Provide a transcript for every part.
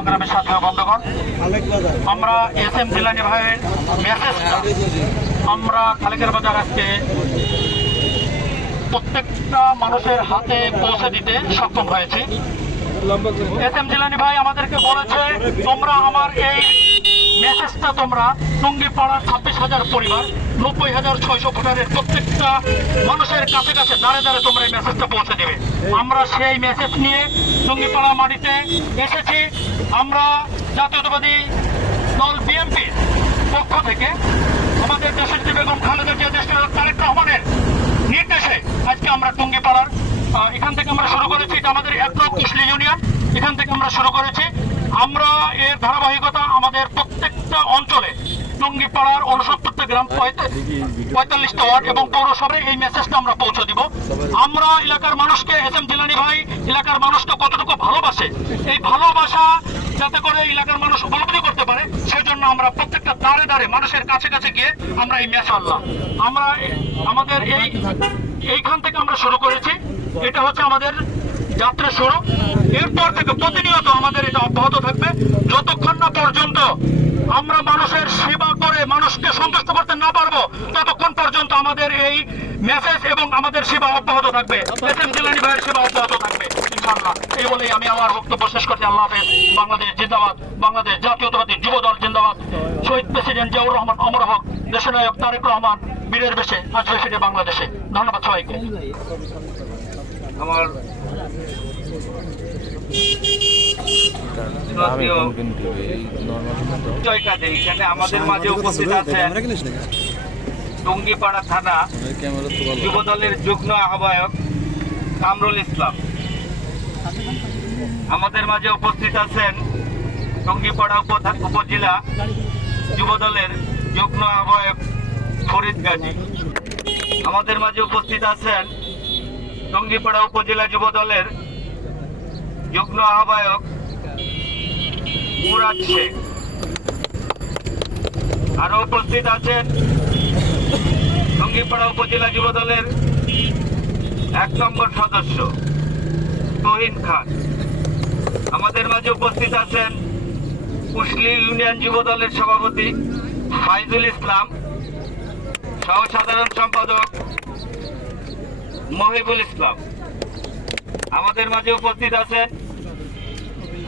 সংগ্রামের সাথে বন্ধুগণ, আমরা এস এম জিলানী ভাইয়ের মেসেজটা আমরা খালেকের বাজার আজকে প্রত্যেকটা মানুষের হাতে পৌঁছে দিতে সক্ষম হয়েছি। এস এম জিলানী ভাই আমাদেরকে বলেছে, তোমরা আমার এই মেসেজটা তোমরা টুঙ্গিপাড়ার 26,000 পরিবার, 90,600 ভোটারের প্রত্যেকটা মানুষের কাছে কাছে দাঁড়ে দাঁড়ে তোমরা এই মেসেজটা পৌঁছে দেবে। আমরা সেই মেসেজ নিয়ে টুঙ্গিপাড়া মাটিতে এসেছি। আমরা জাতীয়তাবাদী দল বিএনপির পক্ষ থেকে আমাদের দেশের যে বেগম খালেদা জিয়া, দেশের তারেক রহমানের নির্দেশে আজকে আমরা টুঙ্গিপাড়ার এখান থেকে আমরা শুরু করেছি। এটা আমাদের 1 নং কুশলী ইউনিয়ন, এখান থেকে আমরা শুরু করেছি। আমরা এর ধারাবাহিকতা আমাদের প্রত্যেকটা অঞ্চলে টুঙ্গিপাড়ার 69টা গ্রাম, 45টা ওয়ার্ড এবং পৌরসভায় এই মেসেজটা আমরা পৌঁছে দিব। আমরা এলাকার মানুষকে, এস এম জিলানী ভাই এলাকার মানুষকে কতটুকু ভালোবাসে, এই ভালোবাসা যাতে করে এলাকার মানুষ উপলব্ধি করতে পারে, সেজন্য আমরা প্রত্যেকটা দাঁড়ে দাঁড়ে মানুষের কাছে কাছে গিয়ে আমরা এই মেসেজ আমরা আমাদের এইখান থেকে আমরা শুরু করেছি। এটা হচ্ছে আমাদের যাত্রা শুরু। এরপর থেকে প্রতিনিয়ত আমাদের এটা অব্যাহত থাকবে যতক্ষণ না পর্যন্ত আমরা মানুষের সেবা করে মানুষকে সন্তুষ্ট করতে না পারবো, ততক্ষণ পর্যন্ত আমাদের এই মেসেজ এবং আমাদের সেবা অব্যাহত থাকবে। এস এম জিলানী ভাইয়ের সেবা অব্যাহত থাকবে ইনশাআল্লাহ। এই বলেই আমি আমার বক্তব্য শেষ করছি। আল্লাহ হাফেজ। বাংলাদেশ জিন্দাবাদ, বাংলাদেশ জাতীয়তাবাদী যুব দল জিন্দাবাদ। শহীদ প্রেসিডেন্ট জিয়াউর রহমান অমর হক, দেশনায়ক তারেক রহমান বীরের বেশে আজ ফিরে বাংলাদেশে। ধন্যবাদ সবাইকে। আমার এখানে আমাদের মাঝে উপস্থিত আছেন টুঙ্গিপাড়া থানা যুব দলের যুগ্ম আহ্বায়ক কামরুল ইসলাম। আমাদের মাঝে উপস্থিত আছেন টুঙ্গিপাড়া উপজেলা যুব দলের যুগ্ম আহ্বায়ক ফরিদ গাজী। আমাদের মাঝে উপস্থিত আছেন টুঙ্গিপাড়া উপজেলা যুব দলের যুগ্ম আহ্বায়ক মুরাদ শেখ। আরো উপস্থিত আছেন টুঙ্গিপাড়া উপজেলা যুব দলের 1 নম্বর সদস্য তহিন খান। আমাদের মাঝে উপস্থিত আছেন কুশলী ইউনিয়ন যুব দলের সভাপতি ফাইজুল ইসলাম, সহ সাধারণ সম্পাদক মহিবুল ইসলাম। আমাদের মাঝে উপস্থিত আছেন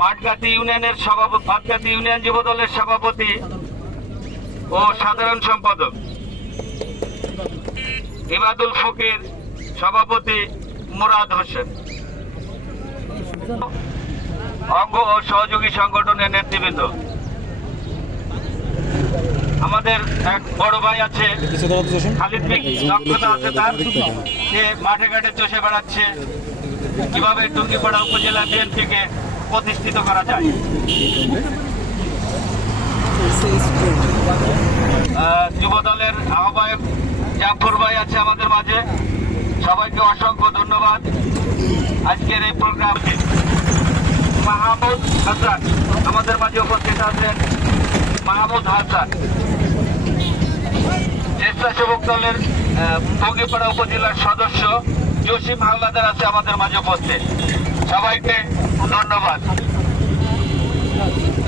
পাটগাতি ইউনিয়নের সভাপতি, পাটগাতি ইউনিয়ন যুব দলের সভাপতি ও সাধারণ সম্পাদক ইবাদুল ফকির, সভাপতি মুরাদ হোসেন। অঙ্গ ও সহযোগী সংগঠনের নেতৃবৃন্দ, আমাদের এক বড় ভাই আছে খালিদ মিক, দক্ষতা আছে তার, সে মাঠে ঘাটে চষে বেড়াচ্ছে কিভাবে টুঙ্গিপাড়া উপজেলা বিএনপিকে প্রতিষ্ঠিত করা যায়। যুব দলের আহ্বায়ক জাফর ভাই আছে আমাদের মাঝে। সবাইকে অসংখ্য ধন্যবাদ। আজকের এই প্রোগ্রাম মাহমুদ হাসান আমাদের মাঝে উপস্থিত আছেন। মাহমুদ হাসান স্বেচ্ছাসেবক দলের টুঙ্গিপাড়া উপজেলার সদস্য জসিম হাওলাদার আছে আমাদের মাঝে উপস্থিত। সবাইকে ধন্যবাদ।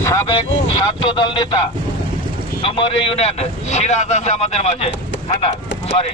সাবেক ছাত্রদল নেতা ডুমুরিয়া ইউনিয়ন সিরাজ আছে আমাদের মাঝে। হ্যাঁ না, সরি।